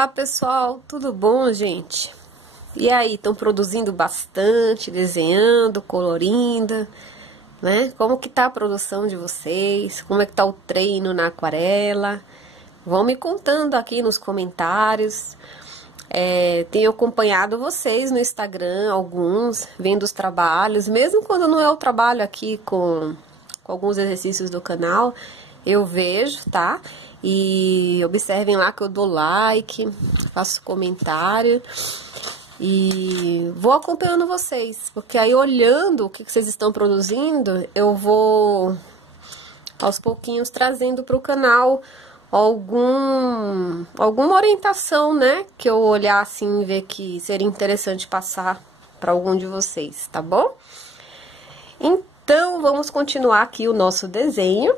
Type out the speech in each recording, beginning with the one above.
Olá pessoal, tudo bom, gente? E aí, estão produzindo bastante, desenhando, colorindo, né? Como que tá a produção de vocês? Como é que tá o treino na aquarela? Vão me contando aqui nos comentários. Tenho acompanhado vocês no Instagram, alguns, vendo os trabalhos, mesmo quando não é o trabalho aqui com alguns exercícios do canal, eu vejo, tá? E observem lá que eu dou like, faço comentário e vou acompanhando vocês, porque aí olhando o que vocês estão produzindo, eu vou aos pouquinhos trazendo para o canal alguma orientação, né? Que eu olhar assim e ver que seria interessante passar para algum de vocês, tá bom? Então, vamos continuar aqui o nosso desenho,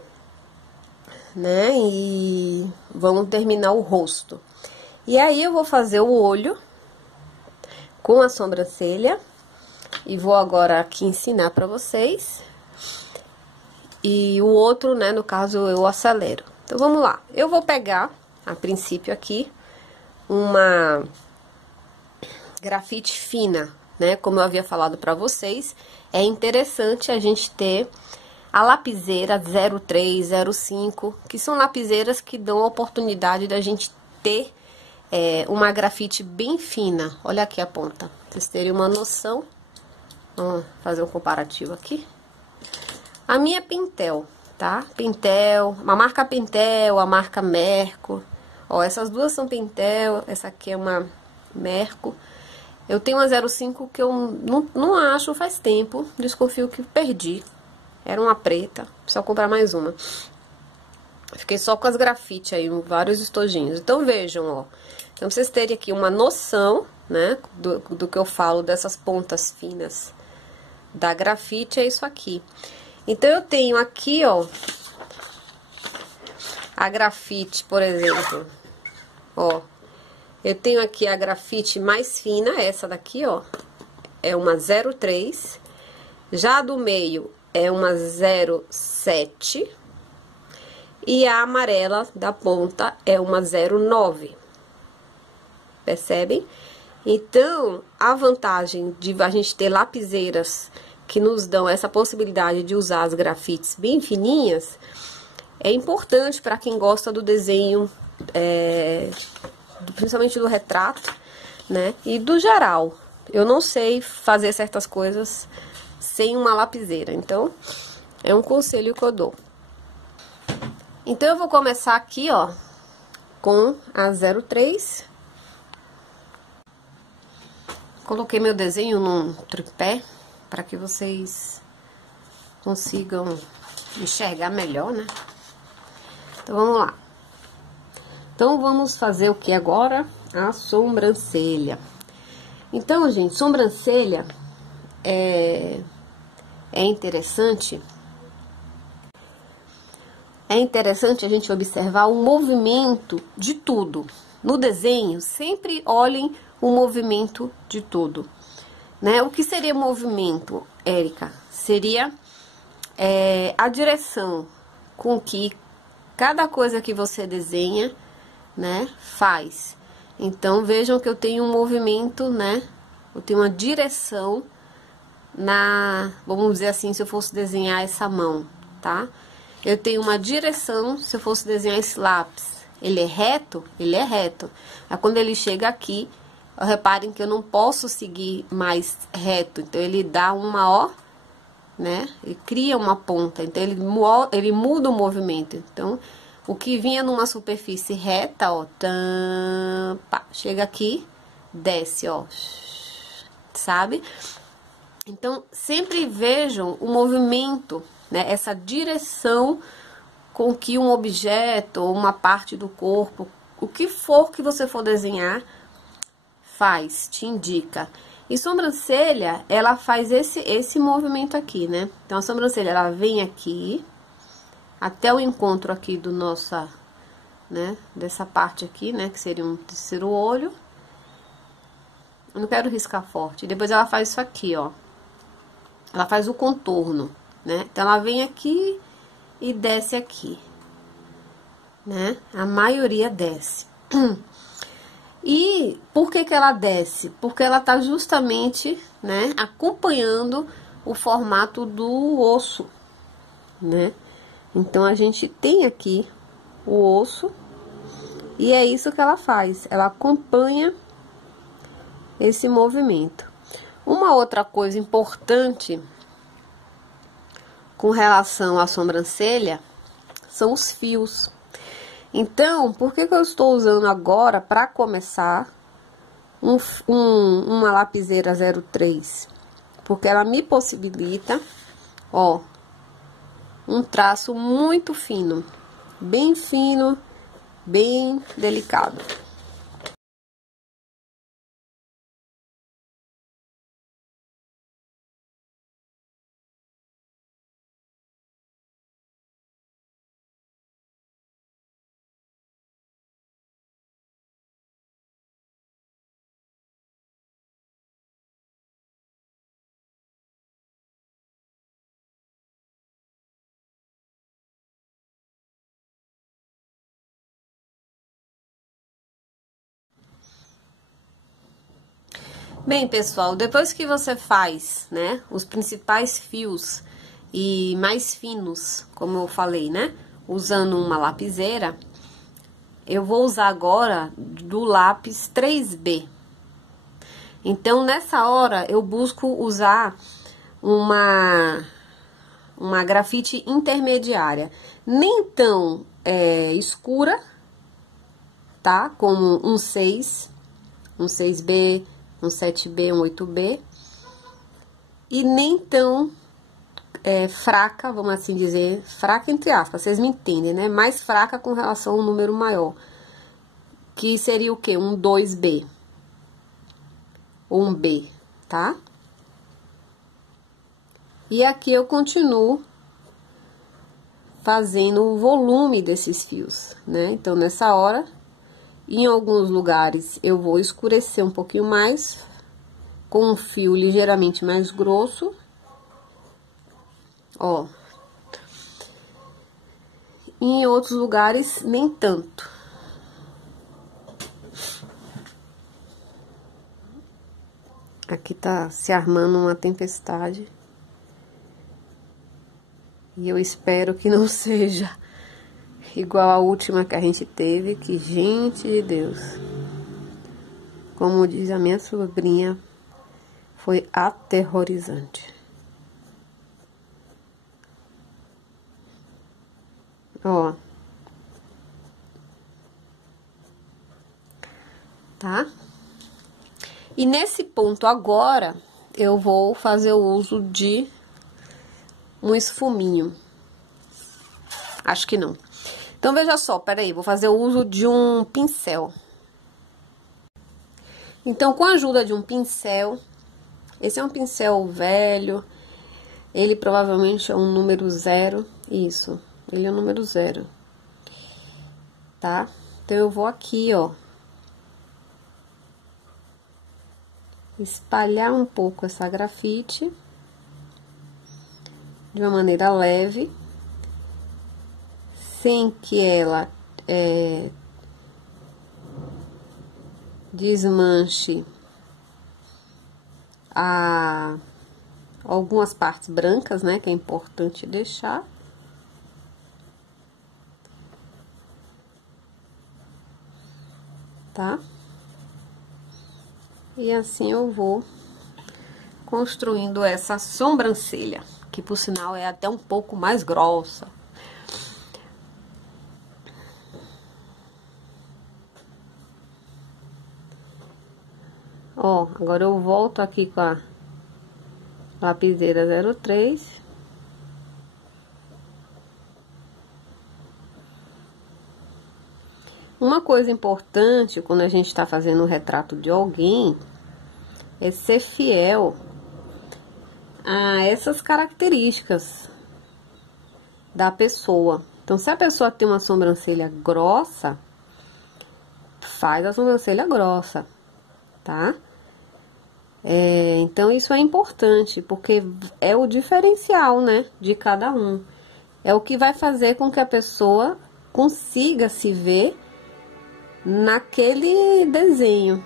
né? E vamos terminar o rosto. E aí, eu vou fazer o olho com a sobrancelha. E vou agora aqui ensinar para vocês. E o outro, né? No caso, eu acelero. Então, vamos lá. Eu vou pegar, a princípio aqui, uma grafite fina, né? Como eu havia falado para vocês, é interessante a gente ter a lapiseira 03, 05, que são lapiseiras que dão a oportunidade da gente ter uma grafite bem fina. Olha aqui a ponta, pra vocês terem uma noção. Vamos fazer um comparativo aqui. A minha é Pentel, tá? Pentel, a marca Pentel, a marca Merco. Ó, essas duas são Pentel, essa aqui é uma Merco. Eu tenho uma 05 que eu não acho faz tempo, desconfio que perdi. Era uma preta, só comprar mais uma. Fiquei só com as grafites aí, vários estojinhos. Então, vejam, ó. Então, vocês terem aqui uma noção, né, do que eu falo dessas pontas finas da grafite, é isso aqui. Então, eu tenho aqui, ó, a grafite, por exemplo, ó. Eu tenho aqui a grafite mais fina, essa daqui, ó, é uma 03. Já a do meio é uma 07. E a amarela da ponta é uma 09. Percebem? Então, a vantagem de a gente ter lapiseiras que nos dão essa possibilidade de usar as grafites bem fininhas é importante para quem gosta do desenho, principalmente do retrato, né? E do geral. Eu não sei fazer certas coisas sem uma lapiseira, então é um conselho que eu dou. Então, eu vou começar aqui, ó, com a 03. Coloquei meu desenho num tripé, para que vocês consigam enxergar melhor, né? Então, vamos lá. Então, vamos fazer o que agora? A sobrancelha. Então, gente, sobrancelha é interessante. É interessante a gente observar o movimento de tudo. No desenho, sempre olhem o movimento de tudo, né? O que seria movimento, Érica? Seria a direção com que cada coisa que você desenha, né, faz. Então, vejam que eu tenho um movimento, né? Eu tenho uma direção vamos dizer assim, se eu fosse desenhar essa mão, tá? Eu tenho uma direção, se eu fosse desenhar esse lápis. Ele é reto? Ele é reto. Aí, quando ele chega aqui, reparem que eu não posso seguir mais reto. Então, ele dá uma, ó, né? Ele cria uma ponta. Então, ele muda o movimento. Então, o que vinha numa superfície reta, ó, pá, chega aqui, desce, ó, sabe? Então, sempre vejam o movimento, né? Essa direção com que um objeto ou uma parte do corpo, o que for que você for desenhar, faz, te indica. E sobrancelha, ela faz esse movimento aqui, né? Então, a sobrancelha, ela vem aqui, até o encontro aqui do nossa, né? Dessa parte aqui, né? Que seria um terceiro olho. Eu não quero riscar forte. Depois ela faz isso aqui, ó. Ela faz o contorno, né? Então, ela vem aqui e desce aqui, né? A maioria desce. E por que que ela desce? Porque ela tá justamente, né, acompanhando o formato do osso, né? Então, a gente tem aqui o osso e é isso que ela faz. Ela acompanha esse movimento. Uma outra coisa importante com relação à sobrancelha são os fios. Então, por que que eu estou usando agora, para começar, uma lapiseira 03? Porque ela me possibilita, ó, um traço muito fino, bem delicado. Bem, pessoal, depois que você faz, né, os principais fios e mais finos, como eu falei, né, usando uma lapiseira, eu vou usar agora do lápis 3B. Então, nessa hora, eu busco usar uma grafite intermediária, nem tão escura, tá, como um 6, um 6B, um 7B, um 8B, e nem tão fraca, vamos assim dizer, fraca entre aspas, vocês me entendem, né? Mais fraca com relação a um número maior, que seria o quê? Um 2B, ou um B, tá? E aqui eu continuo fazendo o volume desses fios, né? Então, nessa hora, em alguns lugares eu vou escurecer um pouquinho mais, com um fio ligeiramente mais grosso, ó. E em outros lugares, nem tanto. Aqui tá se armando uma tempestade. E eu espero que não seja igual a última que a gente teve, que, gente de Deus, como diz a minha sobrinha, foi aterrorizante. Ó. Tá? E nesse ponto agora, eu vou fazer o uso de um esfuminho. Acho que não. Então, veja só, peraí, vou fazer o uso de um pincel. Então, com a ajuda de um pincel, esse é um pincel velho, ele provavelmente é um número 0, isso, ele é o número 0, tá? Então, eu vou aqui, ó, espalhar um pouco essa grafite de uma maneira leve, sem que ela desmanche algumas partes brancas, né, que é importante deixar. Tá? E assim eu vou construindo essa sobrancelha, que por sinal é até um pouco mais grossa. Ó, agora eu volto aqui com a lapiseira 03. Uma coisa importante quando a gente tá fazendo um retrato de alguém é ser fiel a essas características da pessoa. Então, se a pessoa tem uma sobrancelha grossa, faz a sobrancelha grossa, tá? Então, isso é importante, porque é o diferencial, né, de cada um. É o que vai fazer com que a pessoa consiga se ver naquele desenho.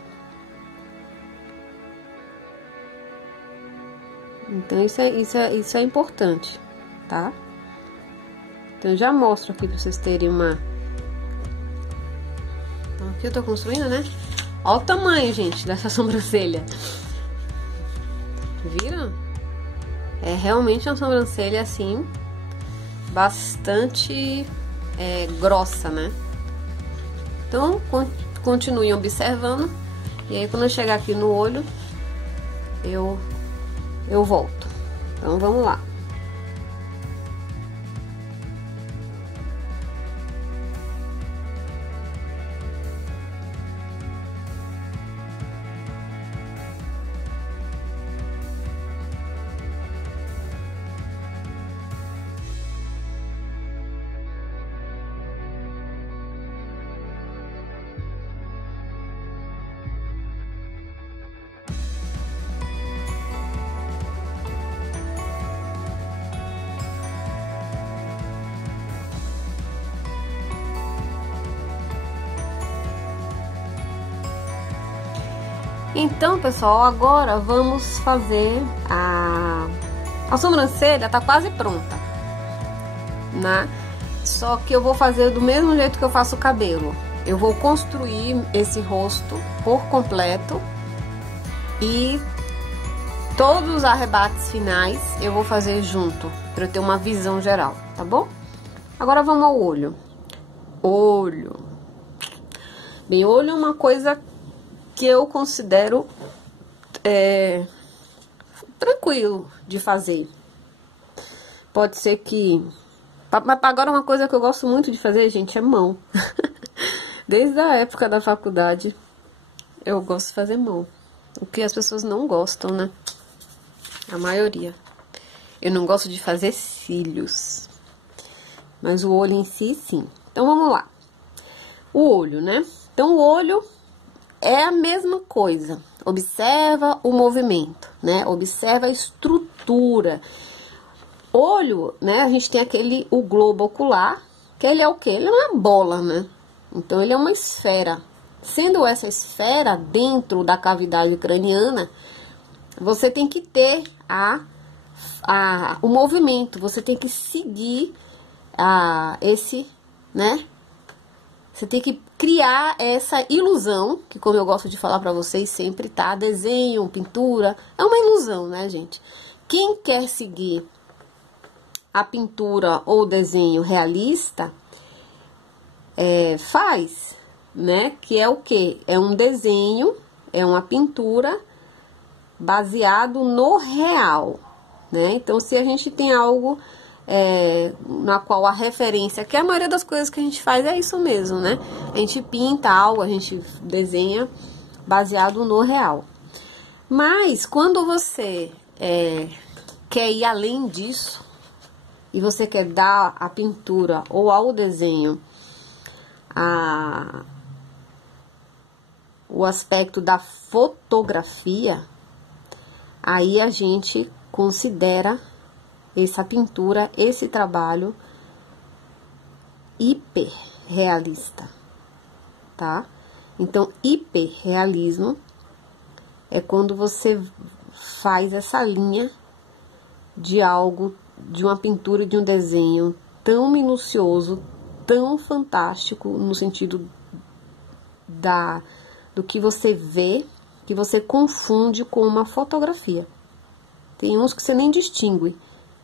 Então, isso é importante, tá? Então, eu já mostro aqui pra vocês terem uma... Então, aqui eu tô construindo, né? Olha o tamanho, gente, dessa sobrancelha. Viram? É realmente uma sobrancelha, assim, bastante grossa, né? Então, continuem observando. E aí, quando eu chegar aqui no olho, eu volto. Então, vamos lá. Então, pessoal, agora vamos fazer a sobrancelha, tá quase pronta, né? Só que eu vou fazer do mesmo jeito que eu faço o cabelo. Eu vou construir esse rosto por completo e todos os arrebates finais eu vou fazer junto, para eu ter uma visão geral, tá bom? Agora vamos ao olho. Olho. Bem, olho é uma coisa que eu considero tranquilo de fazer. Pode ser que... Mas agora uma coisa que eu gosto muito de fazer, gente, é mão. Desde a época da faculdade, eu gosto de fazer mão. O que as pessoas não gostam, né? A maioria. Eu não gosto de fazer cílios. Mas o olho em si, sim. Então, vamos lá. O olho, né? Então, o olho... é a mesma coisa, observa o movimento, né? Observa a estrutura. Olho, né? A gente tem o globo ocular, que ele é o quê? Ele é uma bola, né? Então, ele é uma esfera. Sendo essa esfera dentro da cavidade craniana, você tem que ter o movimento, você tem que seguir né? Você tem que criar essa ilusão, que como eu gosto de falar pra vocês sempre, tá? Desenho, pintura, é uma ilusão, né, gente? Quem quer seguir a pintura ou desenho realista, faz, né? Que é o quê? É um desenho, é uma pintura baseado no real, né? Então, se a gente tem algo... na qual a referência, que a maioria das coisas que a gente faz é isso mesmo, né? A gente pinta algo, a gente desenha baseado no real. Mas quando você quer ir além disso, e você quer dar à pintura ou ao desenho o aspecto da fotografia, aí a gente considera essa pintura, esse trabalho hiperrealista, tá? Então, hiperrealismo é quando você faz essa linha de algo, de uma pintura, de um desenho tão minucioso, tão fantástico, no sentido do que você vê, que você confunde com uma fotografia. Tem uns que você nem distingue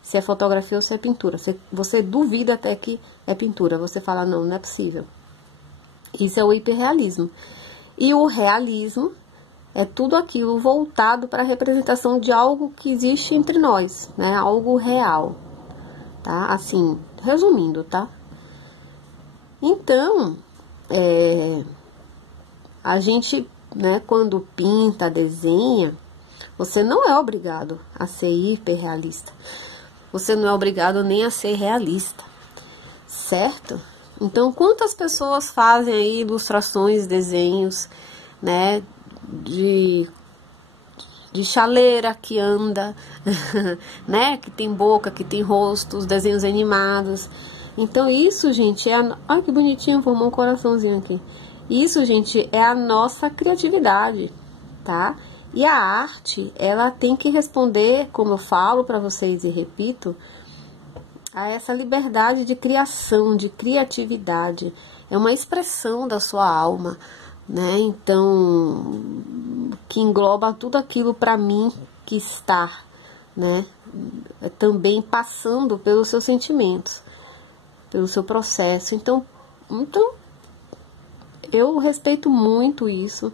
se é fotografia ou se é pintura. Você duvida até que é pintura. Você fala, não, não é possível. Isso é o hiperrealismo. E o realismo é tudo aquilo voltado para a representação de algo que existe entre nós, né? Algo real, tá? Assim, resumindo, tá? Então, a gente, né, quando pinta, desenha, você não é obrigado a ser hiperrealista. Você não é obrigado nem a ser realista, certo? Então, quantas pessoas fazem aí ilustrações, desenhos, né, de chaleira que anda, né, que tem boca, que tem rosto, os desenhos animados. Então, isso, gente, ai, que bonitinho, formou um coraçãozinho aqui. Isso, gente, é a nossa criatividade, tá? E a arte, ela tem que responder, como eu falo para vocês e repito, a essa liberdade de criação, de criatividade. É uma expressão da sua alma, né? Então, que engloba tudo aquilo para mim que está, né? Também passando pelos seus sentimentos, pelo seu processo. Então eu respeito muito isso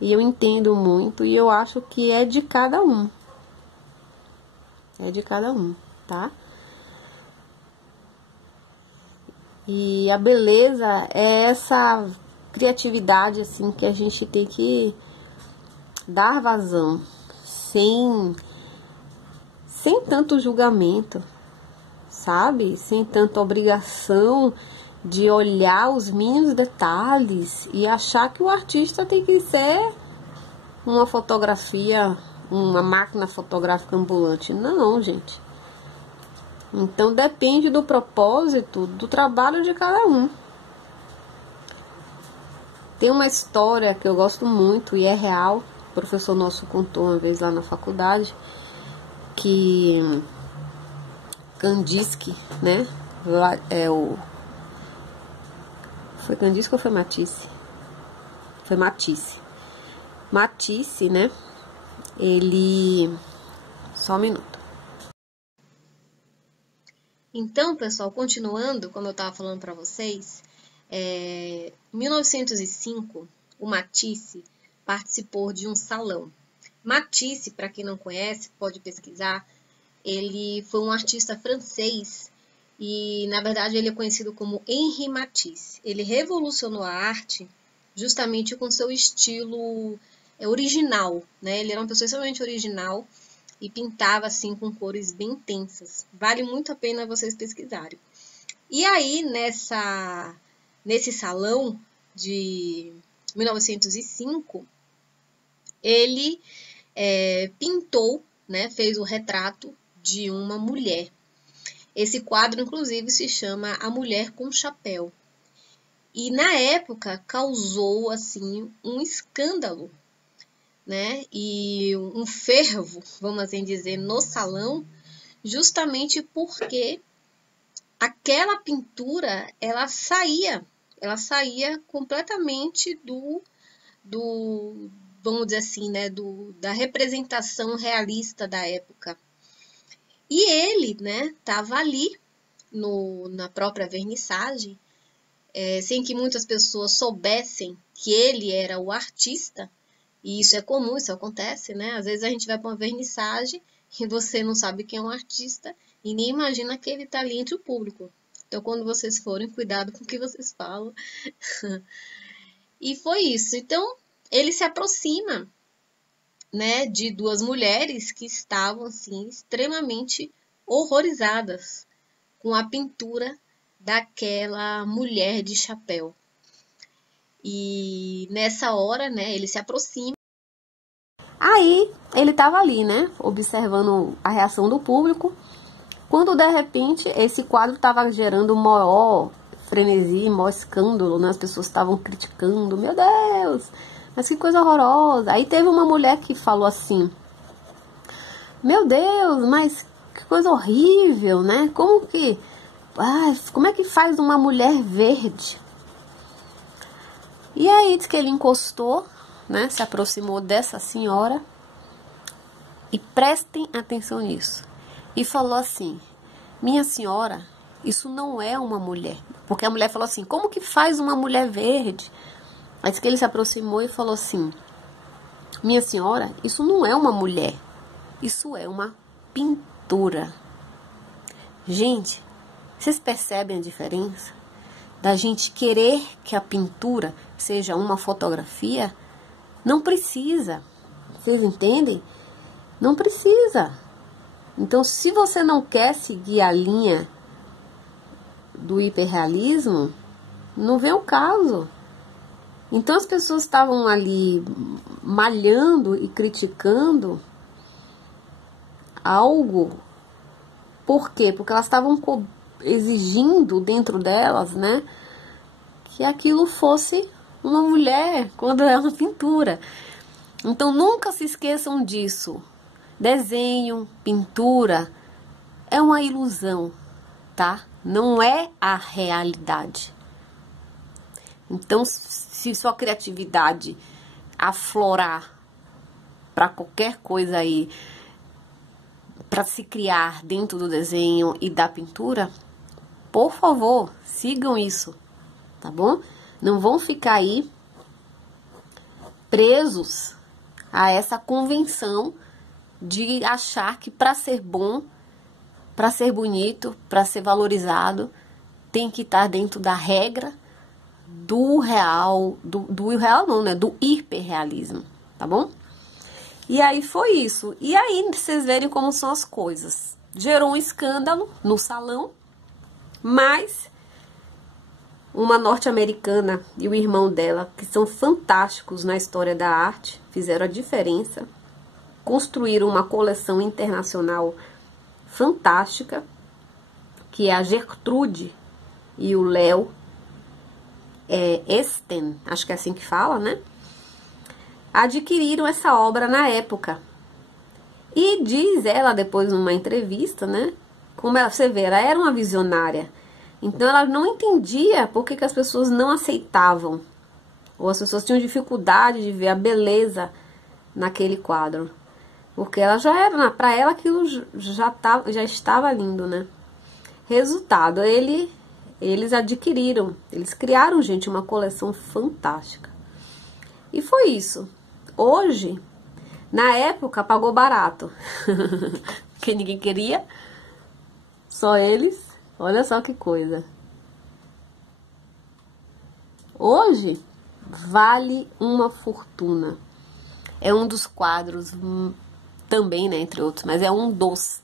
e eu entendo muito e eu acho que é de cada um. É de cada um, tá? E a beleza é essa criatividade assim que a gente tem que dar vazão, sem tanto julgamento, sabe? Sem tanta obrigação de olhar os mínimos detalhes e achar que o artista tem que ser uma fotografia, uma máquina fotográfica ambulante. Não, gente. Então depende do propósito, do trabalho de cada um. Tem uma história que eu gosto muito e é real. O professor nosso contou uma vez lá na faculdade que Kandinsky, né? Foi Kandinsky ou foi Matisse? Foi Matisse. Matisse, né? Ele... Só um minuto. Então, pessoal, continuando, como eu estava falando para vocês, em 1905, o Matisse participou de um salão. Matisse, para quem não conhece, pode pesquisar, ele foi um artista francês e, na verdade, ele é conhecido como Henri Matisse. Ele revolucionou a arte justamente com seu estilo original, né? Ele era uma pessoa extremamente original e pintava assim com cores bem intensas. Vale muito a pena vocês pesquisarem. E aí, nesse salão de 1905, ele pintou, né, fez o retrato de uma mulher. Esse quadro, inclusive, se chama A Mulher com Chapéu. E, na época, causou, assim, um escândalo, né, e um fervo, vamos assim dizer, no salão, justamente porque aquela pintura, ela saía completamente vamos dizer assim, né, da representação realista da época. E ele, né, estava ali na própria vernissagem, sem que muitas pessoas soubessem que ele era o artista. E isso é comum, isso acontece, né? Às vezes a gente vai para uma vernissagem e você não sabe quem é um artista e nem imagina que ele está ali entre o público. Então, quando vocês forem, cuidado com o que vocês falam. E foi isso. Então, ele se aproxima, né, de duas mulheres que estavam, assim, extremamente horrorizadas com a pintura daquela mulher de chapéu. E nessa hora, né, ele se aproxima. Aí, ele estava ali, né, observando a reação do público, quando, de repente, esse quadro estava gerando maior frenesi, maior escândalo, né, as pessoas estavam criticando, meu Deus, mas que coisa horrorosa. Aí teve uma mulher que falou assim, meu Deus, mas que coisa horrível, né, como é que faz uma mulher verde? E aí diz que ele encostou, né, se aproximou dessa senhora, e prestem atenção nisso, e falou assim, minha senhora, isso não é uma mulher. Porque a mulher falou assim, como que faz uma mulher verde? Aí diz que ele se aproximou e falou assim, minha senhora, isso não é uma mulher, isso é uma pintura. Gente, vocês percebem a diferença? Da gente querer que a pintura seja uma fotografia? Não precisa. Vocês entendem? Não precisa. Então, se você não quer seguir a linha do hiperrealismo, não vem o caso. Então, as pessoas estavam ali malhando e criticando algo. Por quê? Porque elas estavam exigindo dentro delas, né, que aquilo fosse uma mulher quando é uma pintura. Então nunca se esqueçam disso. Desenho, pintura é uma ilusão, tá? Não é a realidade. Então, se sua criatividade aflorar para qualquer coisa aí, para se criar dentro do desenho e da pintura, por favor, sigam isso, tá bom? Não vão ficar aí presos a essa convenção de achar que para ser bom, para ser bonito, para ser valorizado, tem que estar dentro da regra do real, do real não, né? Do hiperrealismo, tá bom? E aí foi isso. E aí vocês verem como são as coisas. Gerou um escândalo no salão, mas uma norte-americana e o irmão dela, que são fantásticos na história da arte, fizeram a diferença, construíram uma coleção internacional fantástica, que é a Gertrude e o Léo Esten, acho que é assim que fala, né? Adquiriram essa obra na época. E diz ela depois numa entrevista, né? Como ela, você vê, ela era uma visionária. Então ela não entendia por que as pessoas não aceitavam. Ou as pessoas tinham dificuldade de ver a beleza naquele quadro. Porque ela já era, para ela aquilo já estava lindo, né? Resultado, eles adquiriram, eles criaram, gente, uma coleção fantástica. E foi isso. Hoje, na época, pagou barato. Porque ninguém queria, só eles. Olha só que coisa. Hoje, vale uma fortuna. É um dos quadros, também, né, entre outros, mas é um dos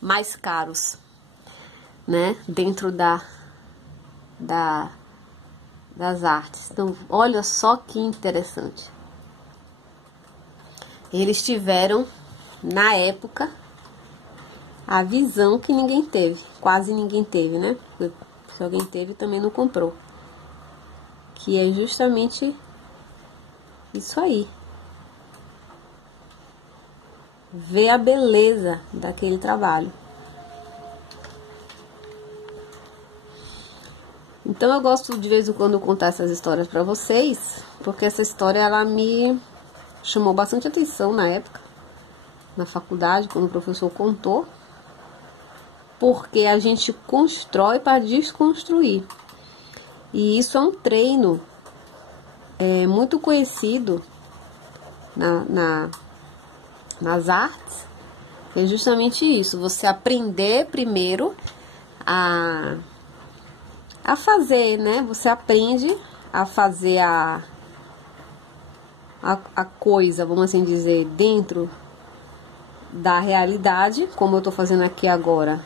mais caros, né, dentro das artes. Então, olha só que interessante. Eles tiveram, na época, a visão que ninguém teve. Quase ninguém teve, né? Se alguém teve, também não comprou. Que é justamente isso aí. Ver a beleza daquele trabalho. Então eu gosto de vez em quando contar essas histórias para vocês, porque essa história ela me chamou bastante atenção na época, na faculdade, quando o professor contou, porque a gente constrói para desconstruir. E isso é um treino muito conhecido nas artes, é justamente isso, você aprender primeiro a fazer, né? Você aprende a fazer a coisa, vamos assim dizer, dentro da realidade, como eu tô fazendo aqui agora,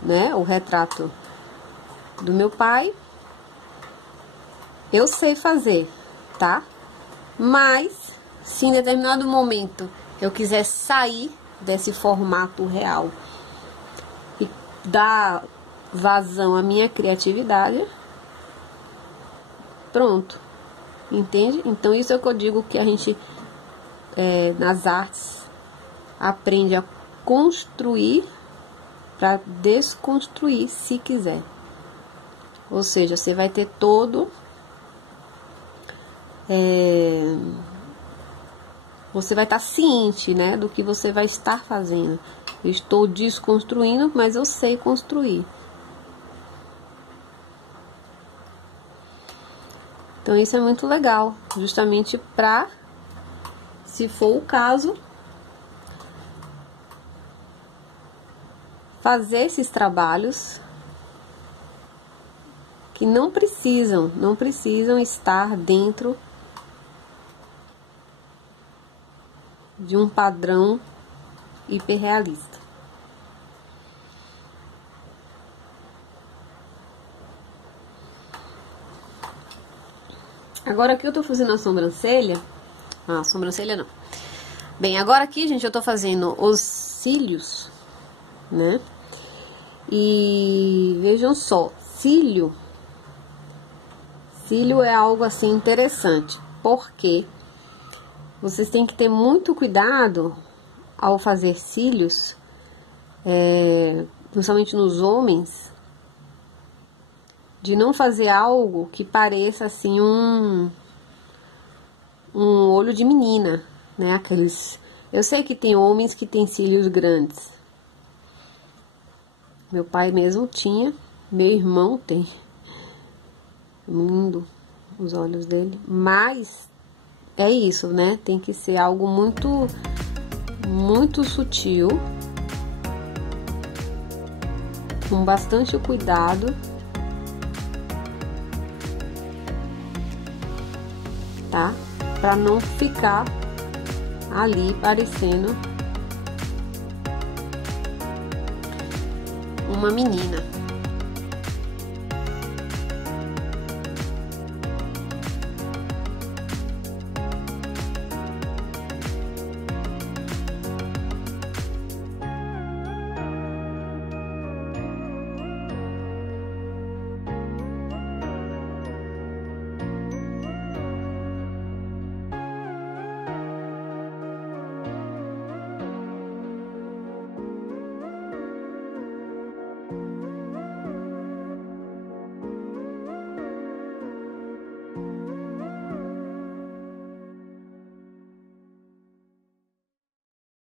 né? O retrato do meu pai, eu sei fazer, tá? Mas, se em determinado momento eu quiser sair desse formato real e dar vazão à minha criatividade, pronto, entende? Então isso é o que eu digo, que a gente nas artes aprende a construir para desconstruir, se quiser. Ou seja, você vai ter todo você vai estar ciente, né, do que você vai estar fazendo. Eu estou desconstruindo, mas eu sei construir. Então isso é muito legal, justamente para, se for o caso, fazer esses trabalhos que não precisam estar dentro de um padrão hiperrealista. Agora aqui eu tô fazendo a sobrancelha. Ah, sobrancelha não. Bem, agora aqui, gente, eu tô fazendo os cílios, né? E vejam só, Cílio é algo assim interessante, porque vocês têm que ter muito cuidado ao fazer cílios, principalmente nos homens, de não fazer algo que pareça assim um olho de menina, né? Eu sei que tem homens que têm cílios grandes. Meu pai mesmo tinha, meu irmão tem. Lindo os olhos dele, mas é isso, né? Tem que ser algo muito sutil, com bastante cuidado, tá? Pra não ficar ali parecendo uma menina.